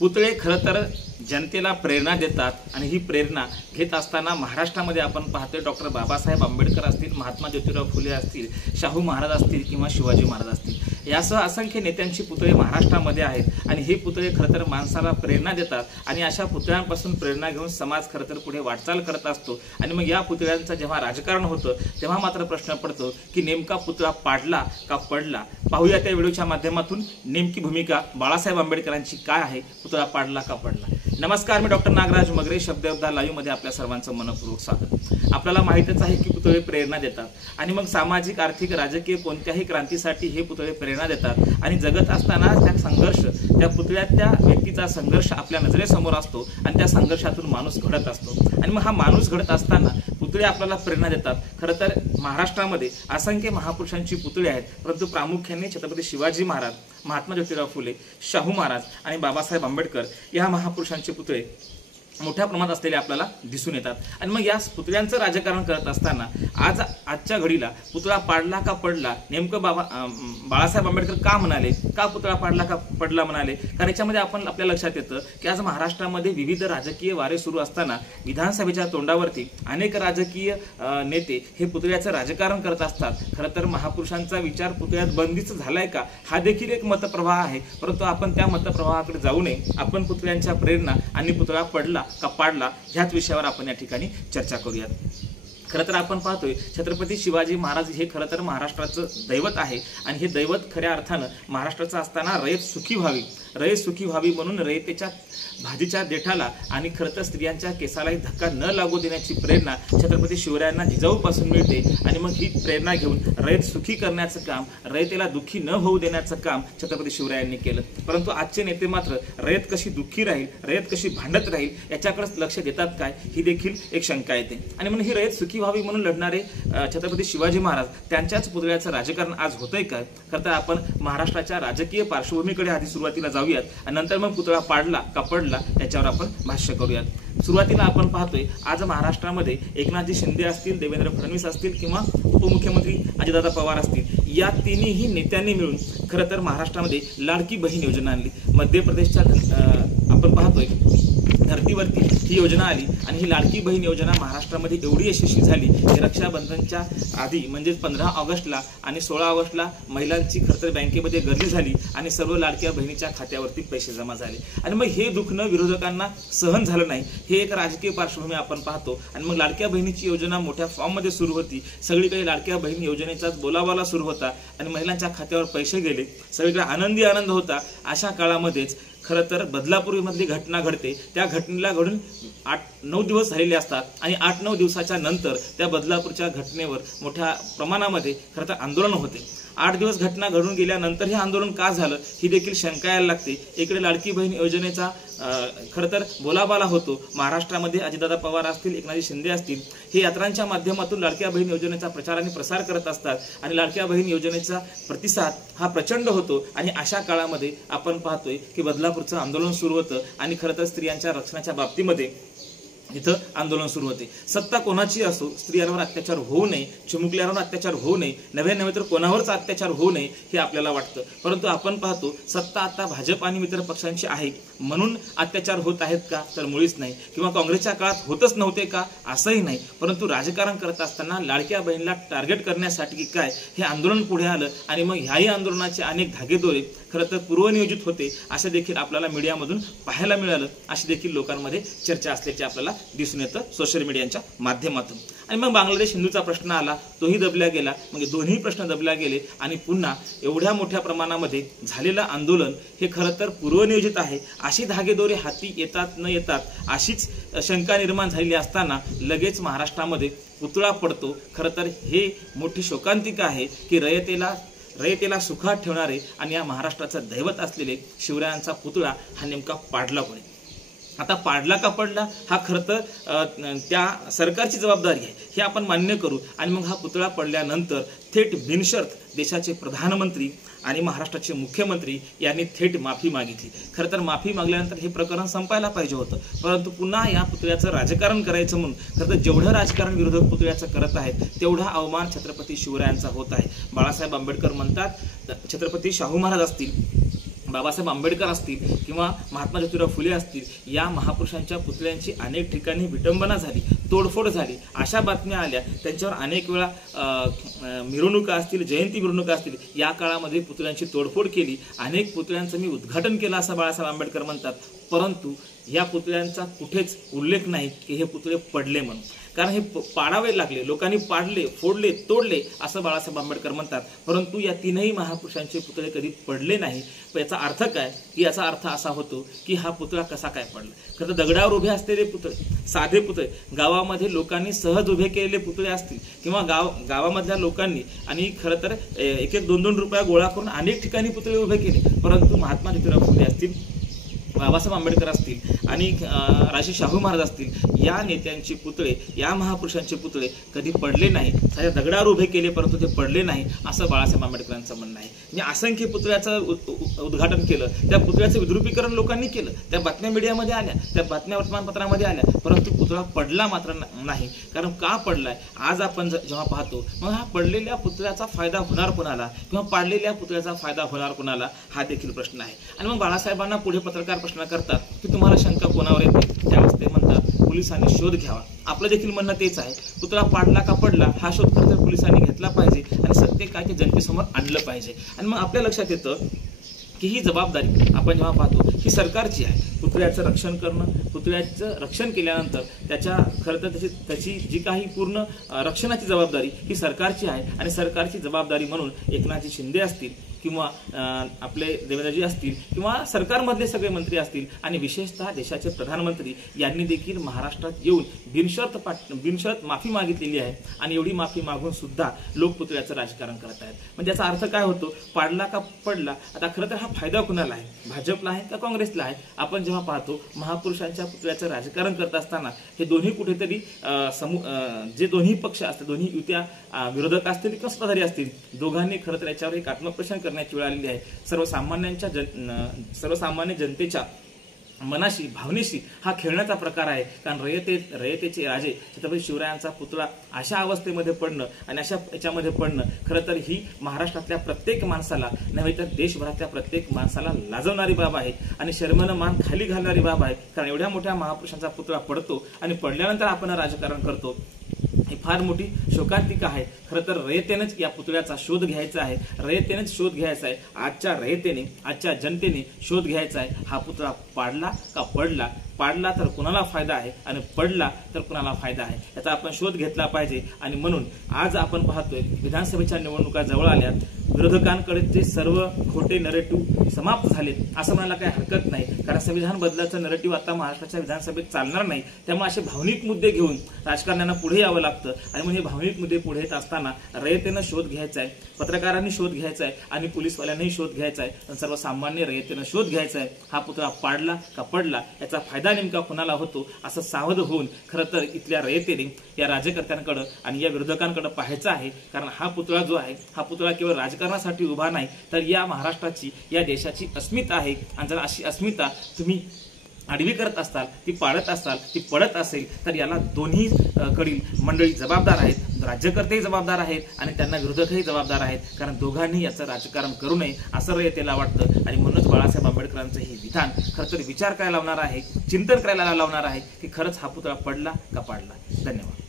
पुतळे खरं तर जनतेला प्रेरणा देतात आणि ही प्रेरणा घेत असताना महाराष्ट्रामध्ये आपण पाहतोय डॉक्टर बाबासाहेब आंबेडकर असतील, महात्मा ज्योतिराव फुले असतील, शाहू महाराज असतील किंवा शिवाजी महाराज असतील, यासह असंख्य नेत्यांची पुतळे महाराष्ट्रामध्ये आहेत आणि हे पुतळे खरं तर माणसाला प्रेरणा देतात आणि अशा पुतळ्यांपासून प्रेरणा घेऊन समाज खरं तर पुढे वाटचाल करत असतो। आणि मग या पुतळ्यांचं जेव्हा राजकारण होतं तेव्हा मात्र प्रश्न पडतो की नेमका पुतळा पाडला का पडला। पाहूया त्या व्हिडिओच्या माध्यमातून नेमकी भूमिका बाळासाहेब आंबेडकरांची काय आहे, पुतळा पाडला का पडला। नमस्कार, मी डॉक्टर नागराज मगरे, शब्दयोद्धा लाईव्ह मध्ये आपल्या सर्वांचं मनपूर्वक स्वागत। आपल्याला माहितच आहे की पुतळे प्रेरणा देतात आणि मग सामाजिक, आर्थिक, राजकीय कोणत्याही क्रांतीसाठी हे पुतळे प्रेरणा देतात आणि जगत असताना त्या संघर्ष, त्या पुतळ्यात त्या व्यक्तीचा संघर्ष आपल्या नजरेसमोर असतो आणि त्या संघर्षातून माणूस घडत असतो आणि मग हा माणूस घडत असताना पुतळे आपल्याला प्रेरणा देतात। खरं तर महाराष्ट्रामध्ये असंख्य महापुरुषांची पुतळे आहेत, परंतु प्रामुख्याने छत्रपती शिवाजी महाराज, महात्मा ज्योतिराव फुले, शाहू महाराज आणि बाबासाहेब आंबेडकर या महापुरुषांचे पुतळे मोठ्या प्रमाणात असलेले आपल्याला दिसून येतात। आणि मग या पुतळ्यांचं राजकारण करत असताना आजच्या घडीला पुतळा पाडला का पडला, नेमकं बाळासाहेब आंबेडकर का म्हणाले, का पुतळा पाडला का पडला म्हणाले, कारण याच्यामध्ये आपल्या लक्षात येतं की आज महाराष्ट्रामध्ये विविध राजकीय वारे सुरू असताना विधानसभेच्या तोंडावरती अनेक राजकीय नेते हे पुतळ्याचं राजकारण करत असतात। खरं तर महापुरुषांचा विचार पुतळ्यात बंदिस्त झालाय का, हा देखील एक मतप्रवाह आहे, परंतु आपण त्या मतप्रवाहाकडे जाऊ नये। आपण पुतळ्यांच्या प्रेरणा आणि पुतळा पडला का पाडला ह्याच विषयावर आपण या ठिकाणी चर्चा करूयात। खरं तर आपण पाहतोय छत्रपती शिवाजी महाराज हे खरं तर महाराष्ट्राचं दैवत आहे आणि हे दैवत खऱ्या अर्थानं महाराष्ट्राचं असताना रयत सुखी व्हावी म्हणून रयतेच्या भाजीच्या देठाला आणि खरं तर स्त्रियांच्या केसालाही धक्का न लागू देण्याची प्रेरणा छत्रपती शिवरायांना जिजाऊपासून मिळते आणि मग ही प्रेरणा घेऊन रयत सुखी करण्याचं काम, रयतेला दुःखी न होऊ देण्याचं काम छत्रपती शिवरायांनी केलं। परंतु आजचे नेते मात्र रयत कशी दुःखी राहील, रयत कशी भांडत राहील याच्याकडेच लक्ष देतात काय, ही देखील एक शंका येते। आणि म्हणून ही रयत सुखी व्हावी म्हणून लढणारे छत्रपती शिवाजी महाराज त्यांच्याच पुतळ्याचं राजकारण आज होतंय काय। खरं तर आपण महाराष्ट्राच्या राजकीय पार्श्वभूमीकडे आधी सुरुवातीला जाऊयात आणि नंतर मग पुतळा पाडला का पडला त्याच्यावर आपण भाष्य करूयात। सुरुवातीला आपण पाहतोय आज महाराष्ट्रामध्ये एकनाथजी शिंदे असतील, देवेंद्र फडणवीस असतील किंवा उपमुख्यमंत्री अजितदादा पवार असतील, या तिन्ही नेत्यांनी मिळून खरं तर महाराष्ट्रामध्ये लाडकी बहीण योजना आणली। मध्य प्रदेशच्या आपण पाहतोय धर्तीवरती ही योजना आली आणि ही लाडकी बहीण योजना महाराष्ट्रामध्ये एवढी यशस्वी झाली की रक्षाबंधनच्या आधी म्हणजे 15 ऑगस्टला आणि 16 ऑगस्टला महिलांची खरं तर बँकेमध्ये गर्दी झाली आणि सर्व लाडक्या बहिणीच्या खात्यावरती पैसे जमा झाले आणि मग हे दुखणं विरोधकांना सहन झालं नाही। हे एक राजकीय पार्श्वभूमी आपण पाहतो आणि मग लाडक्या बहिणीची योजना मोठ्या फॉर्ममध्ये सुरू होती, सगळीकडे लाडक्या बहीण योजनेचाच बोलाबाला सुरू होता आणि महिलांच्या खात्यावर पैसे गेले, सगळीकडे आनंद होता। अशा काळामध्येच खरं तर बदलापूरमधली घटना घडते, त्या घटनेला घडून 8-9 दिवस झालेले असतात आणि 8-9 दिवसाच्या नंतर त्या बदलापूरच्या घटनेवर मोठ्या प्रमाणामध्ये खरं तर आंदोलन होते। 8 दिवस घटना घडून गेल्यानंतर हे आंदोलन का झालं ही देखील शंका यायला लागते। इकडे लाडकी बहीण योजनेचा खरं तर बोलाबाला होतो, महाराष्ट्रामध्ये अजितदादा पवार असतील, एकनाथजी शिंदे असतील, हे यात्रांच्या माध्यमातून लाडक्या बहीण योजनेचा प्रचार आणि प्रसार करत असतात आणि लाडक्या बहीण योजनेचा प्रतिसाद हा प्रचंड होतो आणि अशा काळामध्ये आपण पाहतोय की बदलापूरचं आंदोलन सुरू होतं आणि खरं तर स्त्रियांच्या रक्षणाच्या बाबतीमध्ये इथं आंदोलन सुरू होते। सत्ता कोणाची असो, स्त्रियांवर अत्याचार होऊ नये, चिमुकल्यांवर अत्याचार होऊ नये, नव्हे तर कोणावरच अत्याचार होऊ नये हे आपल्याला वाटतं, परंतु आपण पाहतो सत्ता आता भाजप आणि मित्र पक्षांची आहे म्हणून अत्याचार होत आहेत का, तर मुळीच नाही, किंवा काँग्रेसच्या काळात होतच नव्हते का, असंही नाही, परंतु राजकारण करत असताना लाडक्या बहिणीला टार्गेट करण्यासाठी की काय हे आंदोलन पुढे आलं आणि मग ह्याही आंदोलनाचे अनेक धागेदोरे खरं तर पूर्वनियोजित होते असं देखील आपल्याला मीडियामधून पाहायला मिळालं, अशी देखील लोकांमध्ये चर्चा असल्याचे आपल्याला दिसून येतं सोशल मीडियाच्या माध्यमातून। आणि मग बांगलादेश हिंदूचा प्रश्न आला, तोही दबल्या गेला, म्हणजे दोन्ही प्रश्न दबल्या गेले आणि पुन्हा एवढ्या मोठ्या प्रमाणामध्ये झालेलं आंदोलन हे खरं तर पूर्वनियोजित आहे, अशी धागेदोरे हाती येतात न येतात अशीच शंका निर्माण झालेली असताना लगेच महाराष्ट्रामध्ये पुतळा पडतो। खरं तर हे मोठी शोकांतिका आहे की रयतेला सुखात ठेवणारे आणि या महाराष्ट्राचं दैवत असलेले शिवरायांचा पुतळा हा नेमका पाडला कोणी। आता पाडला का पडला हा खरं तर त्या सरकारची जबाबदारी आहे हे आपण मान्य करू आणि मग हा पुतळा पडल्यानंतर थेट बिनशर्त देशाचे प्रधानमंत्री आणि महाराष्ट्राचे मुख्यमंत्री यांनी थेट माफी मागितली। खरं तर माफी मागल्यानंतर हे प्रकरण संपायला पाहिजे होतं, परंतु पुन्हा या पुतळ्याचं राजकारण करायचं म्हणून खरं तर जेवढं राजकारण विरोधक पुतळ्याचं करत आहेत तेवढा अवमान छत्रपती शिवरायांचा होत आहे। बाळासाहेब आंबेडकर म्हणतात, छत्रपती शाहू महाराज असतील, बाबासाहेब आंबेडकर असतील किंवा महात्मा ज्योतिराव फुले असतील, या महापुरुषांच्या पुतळ्यांची अनेक ठिकाणी विटंबना झाली, तोडफोड झाली, अशा बातम्या आल्या. त्यांच्यावर अनेक वेळा मिरवणुका असतील, जयंती मिरवणुका असतील, या काळामध्ये पुतळ्यांची तोडफोड केली. अनेक पुतळ्यांचं मी उद्घाटन केलं असं बाळासाहेब आंबेडकर म्हणतात. परंतु या पुतळ्यांचा कुठेच उल्लेख नाही की हे पुतळे पडले म्हणून, कारण हे पाडावे लागले, लोकांनी पाडले, फोडले, तोडले असं बाळासाहेब आंबेडकर म्हणतात. परंतु या तीनही महापुरुषांचे पुतळे कधी पडले नाही. याचा अर्थ काय की याचा अर्थ असा होतो की हा पुतळा कसा काय पडला. खरं तर दगडावर उभे असलेले पुतळे, साधे पुतळे, गावामध्ये लोकांनी सहज उभे केलेले पुतळे असतील किंवा गावामधल्या लोकांनी आणि खरं तर 1-2 रुपया गोळा करून अनेक ठिकाणी पुतळे उभे केले. परंतु महात्मा ज्योतिराव फुले असतील, बाबासाहेब आंबेडकर असतील आणि राजे शाहू महाराज असतील, या नेत्यांचे पुतळे, या महापुरुषांचे पुतळे कधी पडले नाही. साध्या दगडावर उभे केले परंतु ते पडले नाही असं बाळासाहेब आंबेडकरांचं म्हणणं आहे. म्हणजे असंख्य पुतळ्याचं उद्घाटन केलं, त्या पुतळ्याचं विद्रुपीकरण लोकांनी केलं, त्या बातम्या मीडियामध्ये आल्या, त्या बातम्या वर्तमानपत्रामध्ये आल्या, परंतु पुतळा पडला मात्र नाही. कारण का पडलाय आज आपण जेव्हा पाहतो, मग हा पडलेल्या पुतळ्याचा फायदा होणार कोणाला किंवा पाडलेल्या पुतळ्याचा फायदा होणार कोणाला, हा देखील प्रश्न आहे. आणि मग बाळासाहेबांना पुढे पत्रकार प्रश्न करतात की तुम्हाला शंका कोणावर येते, त्यावेळेस ते म्हणतात पोलिसांनी शोध घ्यावा. आपलं देखील म्हणणं तेच आहे, पुतळा पाडला का पडला हा शोध खरं तर पोलिसांनी घेतला पाहिजे आणि सत्य काय ते जनतेसमोर आणलं पाहिजे. आणि मग आपल्या लक्षात येतं की ही जबाबदारी आपण जेव्हा पाहतो ही सरकारची आहे. पुतळ्याचं रक्षण करणं, पुतळ्याचं रक्षण केल्यानंतर त्याच्या खरं तर त्याची जी काही पूर्ण रक्षणाची जबाबदारी ही सरकारची आहे. आणि सरकारची जबाबदारी म्हणून एकनाथजी शिंदे असतील किंवा आपले देवेंद्रजी असतील किंवा सरकारमधले सगळे मंत्री असतील आणि विशेषतः देशाचे प्रधानमंत्री यांनी देखील महाराष्ट्रात येऊन बिनशर्त माफी मागितलेली आहे. आणि एवढी माफी मागून सुद्धा लोक पुतळ्याचं राजकारण करत आहेत. म्हणजे याचा अर्थ काय होतो, पाडला का पडला. आता खरं तर हा फायदा कुणाला आहे, भाजपला आहे का काँग्रेसला आहे. आपण जेव्हा पाहतो महापुरुषांच्या पुतळ्याचं राजकारण करत असताना हे दोन्ही कुठेतरी जे दोन्ही पक्ष असतील, दोन्ही युत्या विरोधक असतील किंवा सत्ताधारी असतील, दोघांनी खरं तर याच्यावर एक आत्मप्रश्न करण्याची वेळ आलेली आहे. सर्वसामान्य जनतेच्या मनाशी, भावनेशी हा खेळण्याचा प्रकार आहे. कारण रयतेचे राजे छत्रपती शिवरायांचा पुतळा अशा अवस्थेमध्ये पडणं आणि अशा याच्यामध्ये पडणं खरं तर ही महाराष्ट्रातल्या प्रत्येक माणसाला नव्हे तर देशभरातल्या प्रत्येक माणसाला लाजवणारी बाब आहे आणि शर्मेनं मान खाली घालणारी बाब आहे. कारण एवढ्या मोठ्या महापुरुषांचा पुतळा पडतो आणि पडल्यानंतर आपण राजकारण करतो, ही फार मोठी शोकांतिका आहे. खरं तर रयतेनेच या पुतळ्याचा शोध घ्यायचा आहे, रयतेनेच शोध घ्यायचा आहे. आजच्या रयतेने, आजच्या जनतेने शोध घ्यायचा आहे. हा पुतळा पाडला का पडला, पाडला तर कुणाला फायदा आहे आणि पडला तर कुणाला फायदा आहे, याचा आपण शोध घेतला पाहिजे. आणि म्हणून आज आपण पाहतोय विधानसभेच्या निवडणुका जवळ आल्यात, विरोधकांकडे जे सर्व खोटे नरेटिव्ह समाप्त झालेत असं म्हणायला काही हरकत नाही. कारण संविधान बदलाचं नरेटिव्ह आता महाराष्ट्राच्या विधानसभेत चालणार नाही. त्यामुळे असे भावनिक मुद्दे घेऊन राजकारण्यांना पुढे यावं लागतं. आणि म्हणजे भावनिक मुद्दे पुढे येत असताना रयतेनं शोध घ्यायचा आहे, पत्रकारांनी शोध घ्यायचा आहे आणि पोलीसवाल्यांनी शोध घ्यायचा आहे. पण सर्वसामान्य रयतेनं शोध घ्यायचा आहे, हा पुतळा पाडला का पडला, याचा फायदा नेमका कुणाला होतो असं सावध होऊन खरं तर इथल्या रयतेने या राज्यकर्त्यांकडे आणि या विरोधकांकडे पाहायचं आहे. कारण हा पुतळा जो आहे, हा पुतळा केवळ राजकारणासाठी उभा नाही तर या महाराष्ट्राची, या देशाची अस्मिता आहे. आणि जर अशी अस्मिता तुम्ही आडवी करत असाल, ती पाडत असाल, ती पडत असेल तर याला दोन्ही कडील मंडळी जबाबदार आहेत. राज्यकर्तेही जबाबदार आहेत आणि त्यांना विरोधकही जबाबदार आहेत. कारण दोघांनी याचं राजकारण करू नये असं रयतेला वाटतं. आणि म्हणूनच बाळासाहेब आंबेडकरांचं हे विधान खरं तर विचार करायला लावणार आहे, चिंतन करायला लावणार आहे की खरंच हा पुतळा पडला का पाडला. धन्यवाद.